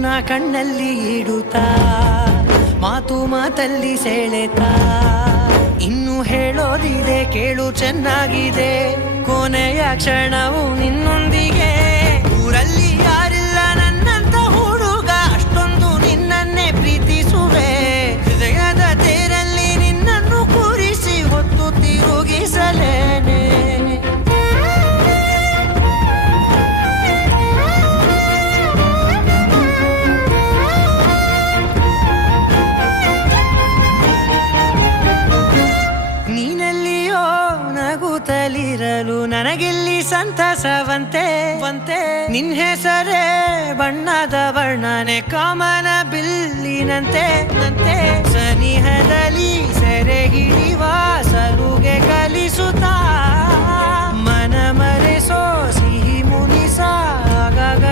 ನನ್ನ ಕಣ್ಣಲ್ಲಿ ಇಡುತ್ತಾ ಮಾತು ಮಾತಲ್ಲಿ ಸೆಳೆತಾ ಇನ್ನು ಹೇಳೋದಿದೆ ಕೇಳು ಚೆನ್ನಾಗಿದೆ ಕೊನೆಯ ಕ್ಷಣವು ನಿನ್ನೊಂದಿಗೆ ಊರಲ್ಲಿ ಯಾರಿಲ್ಲ ನನ್ನಂತ ಹುಡುಗ ಅಷ್ಟೊಂದು ನಿನ್ನನ್ನೇ ಪ್ರೀತಿಸುವೆ ಹೃದಯದ ತೇರಲ್ಲಿ ನಿನ್ನನ್ನು ಕೂರಿಸಿ ಹೊತ್ತು ತಿರುಗಿಸಲೇನೆ ನಗುತ್ತಲಿರಲು ನನಗಿಲ್ಲಿ ಸಂತಸವಂತೆ ನಿನ್ ಹೆಸರೇ ಬಣ್ಣದ ವರ್ಣನೆ ಕಾಮನ ಬಿಲ್ಲಿನಂತೆ ಸನಿಹದಲ್ಲಿ ಸೆರೆ ಹಿಡಿಯುವ ಸಲುಗೆ ಕಲಿಸುತ್ತಾ ಮನ ಮರೆಸೋ ಸಿಹಿ ಮುನಿಸ ಆಗಾಗ